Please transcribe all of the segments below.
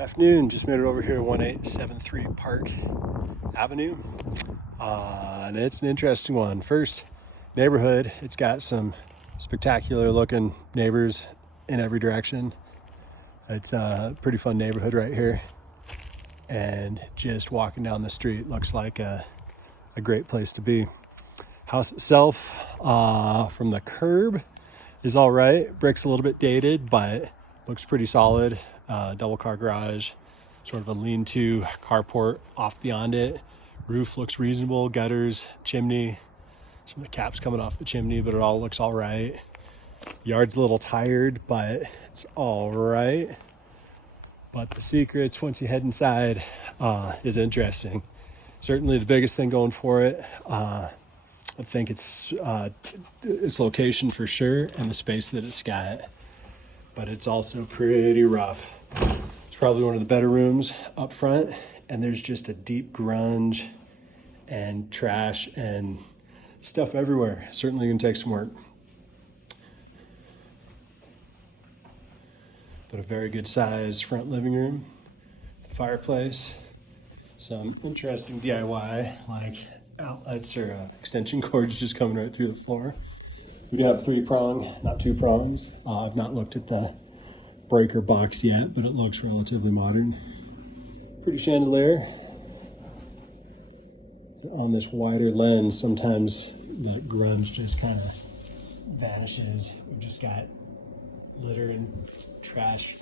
Afternoon, just made it over here 1873 Park Avenue, and it's an interesting one. First, neighborhood. It's got some spectacular looking neighbors in every direction. It's a pretty fun neighborhood right here, and just walking down the street looks like a great place to be. House itself, from the curb, is all right. Brick's a little bit dated, but looks pretty solid. Double car garage, sort of a lean-to carport off beyond it. Roof looks reasonable, gutters, chimney, some of the caps coming off the chimney, but it all looks all right. Yard's a little tired, but it's all right. But the secrets, once you head inside, is interesting. Certainly the biggest thing going for it, I think it's location for sure, and the space that it's got. But it's also pretty rough. It's probably one of the better rooms up front, and there's just a deep grunge and trash and stuff everywhere. Certainly gonna take some work. But a very good size front living room, the fireplace, some interesting DIY like outlets or extension cords just coming right through the floor. We do have 3-prong, not 2 prongs. I've not looked at the breaker box yet, but it looks relatively modern. Pretty chandelier. On this wider lens, sometimes the grunge just kind of vanishes. We've just got litter and trash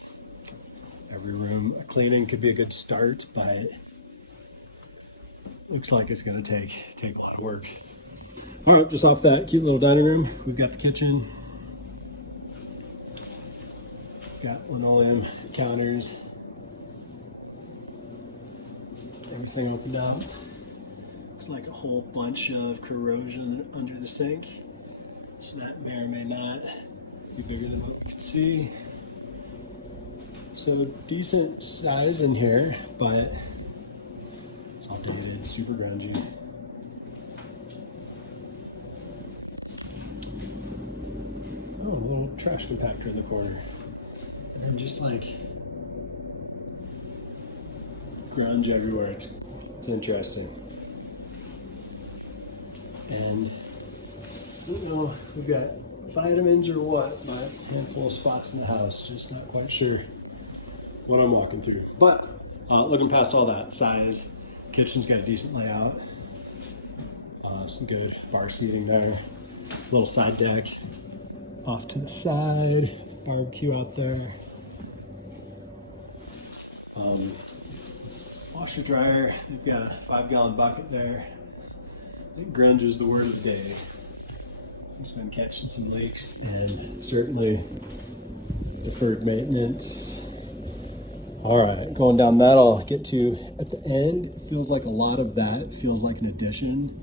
every room. A cleaning could be a good start, but looks like it's going to take a lot of work. All right, just off that cute little dining room, we've got the kitchen. Got linoleum counters. Everything opened up. Looks like a whole bunch of corrosion under the sink. So that may or may not be bigger than what we can see. So decent size in here, but it's all dated, super grungy. Oh, a little trash compactor in the corner. And then just like grunge everywhere. It's interesting. And I don't know if we've got vitamins or what, but a handful of spots in the house. Just not quite sure what I'm walking through. But looking past all that, size, kitchen's got a decent layout. Some good bar seating there. Little side deck off to the side, barbecue out there. Washer dryer, they've got a 5-gallon bucket there. I think grunge is the word of the day. It's been catching some leaks and certainly deferred maintenance. All right, going down that, I'll get to at the end. It feels like a lot of that feels like an addition,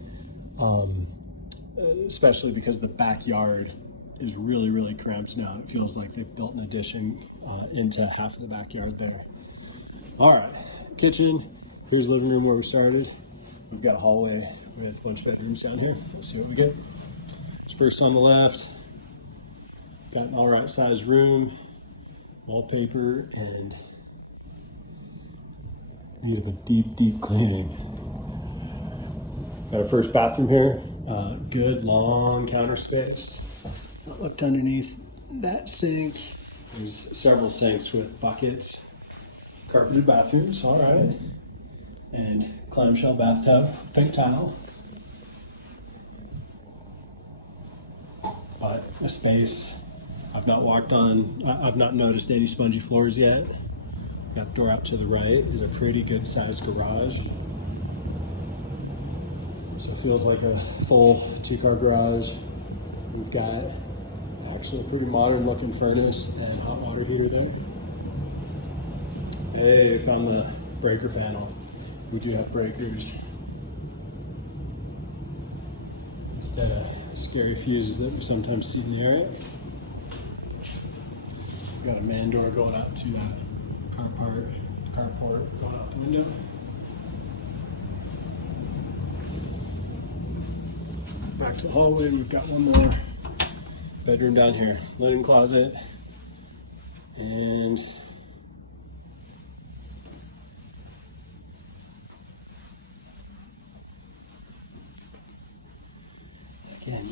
especially because the backyard is really, really cramped now. It feels like they've built an addition into half of the backyard there. All right, kitchen. Here's the living room where we started. We've got a hallway with a bunch of bedrooms down here. Let's see what we get. First on the left, got an all right sized room, wallpaper, and need of a deep, deep cleaning. Got a first bathroom here. Good long counter space. I looked underneath that sink. There's several sinks with buckets. Carpeted bathrooms, all right. And clamshell bathtub, pink tile. But a space I've not walked on. I've not noticed any spongy floors yet. Got the door out to the right. Is a pretty good sized garage. So it feels like a full 2-car garage. We've got actually a pretty modern looking furnace and hot water heater there. Hey, found the breaker panel. We do have breakers instead of scary fuses that we sometimes see in the area. We've got a man door going out to that carport going out the window. Back to the hallway, we've got one more bedroom down here. Linen closet and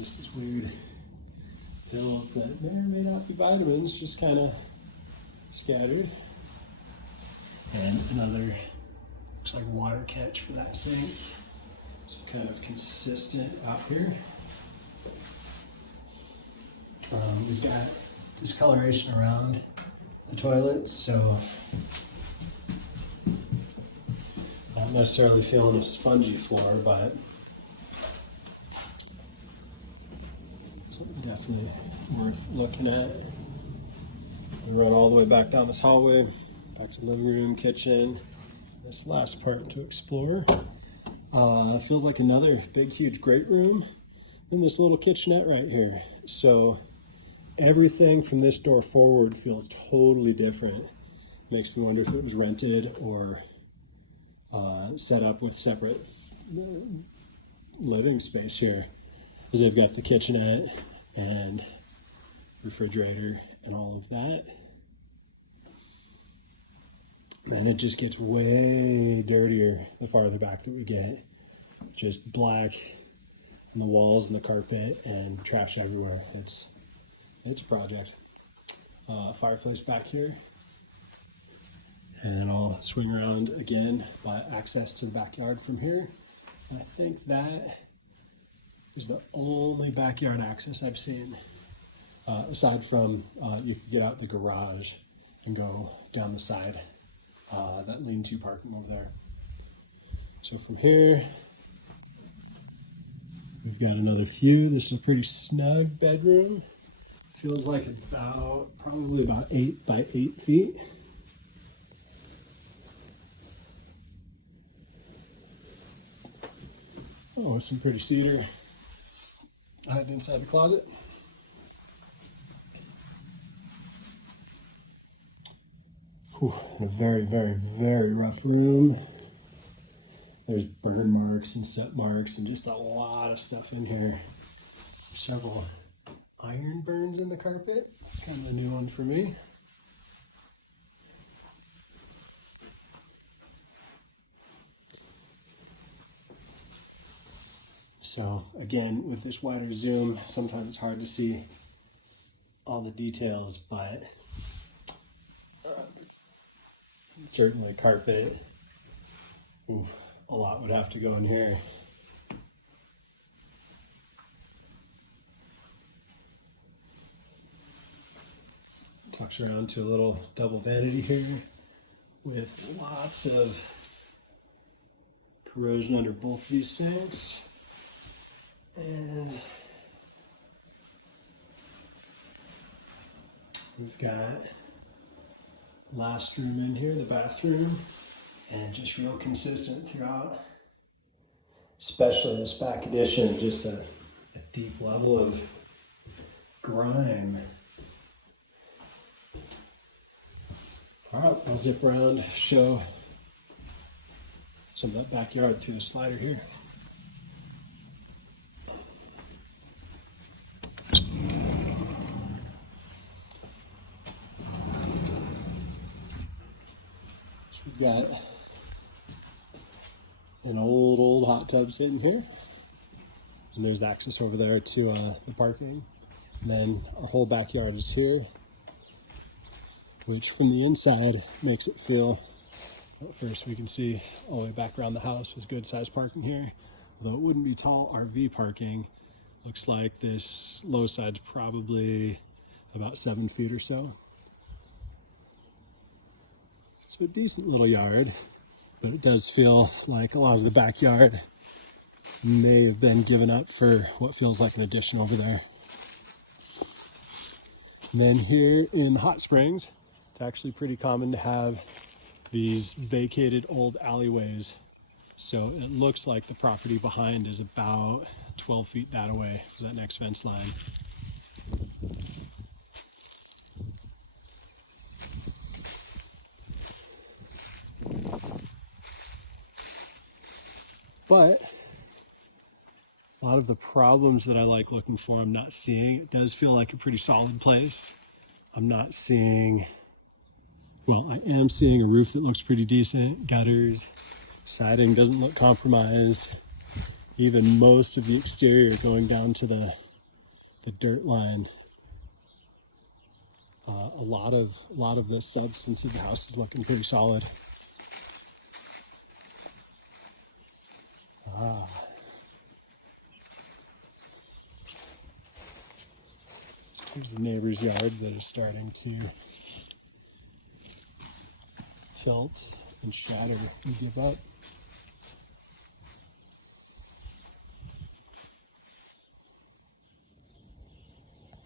just these weird hills that may or may not be vitamins, just kind of scattered. And another, looks like water catch for that sink. So kind of consistent out here. We've got discoloration around the toilets, so not necessarily feeling a spongy floor, but something definitely worth looking at. We run all the way back down this hallway, back to the living room, kitchen. This last part to explore. Feels like another big, huge great room. Then this little kitchenette right here. So everything from this door forward feels totally different. Makes me wonder if it was rented or set up with separate living space here. Because they've got the kitchenette and refrigerator and all of that. And it just gets way dirtier the farther back that we get. Just black on the walls and the carpet and trash everywhere. It's a project. Fireplace back here. And I'll swing around again by access to the backyard from here. And I think that is the only backyard access I've seen. Aside from you could get out the garage and go down the side. That lean-to parking over there. So from here, we've got another view. This is a pretty snug bedroom. Feels like probably about 8 by 8 feet. Oh, some pretty cedar hiding inside the closet. Whew, a very, very, very rough room. There's burn marks and set marks and just a lot of stuff in here. Several iron burns in the carpet. That's kind of a new one for me. So again, with this wider zoom, sometimes it's hard to see all the details, but certainly carpet. Oof, a lot would have to go in here. Tucks around to a little double vanity here with lots of corrosion under both of these sinks. And we've got last room in here, the bathroom, and just real consistent throughout, especially this back addition, just a deep level of grime. All right, I'll zip around, show some of that backyard through the slider here. We've got an old hot tub sitting here, and there's access over there to the parking. And then our whole backyard is here, which from the inside makes it feel, at first we can see all the way back around the house with good sized parking here. Although it wouldn't be tall RV parking, looks like this low side's probably about 7 feet or so. So a decent little yard, but it does feel like a lot of the backyard may have been given up for what feels like an addition over there. And then here in Hot Springs, it's actually pretty common to have these vacated old alleyways. So it looks like the property behind is about 12 feet that away for that next fence line. But a lot of the problems that I like looking for, I'm not seeing. It does feel like a pretty solid place. I'm not seeing, well, I am seeing a roof that looks pretty decent, gutters, siding doesn't look compromised. Even most of the exterior going down to the the dirt line. A lot of the substance of the house is looking pretty solid. So here's the neighbor's yard that is starting to tilt and shatter and give up.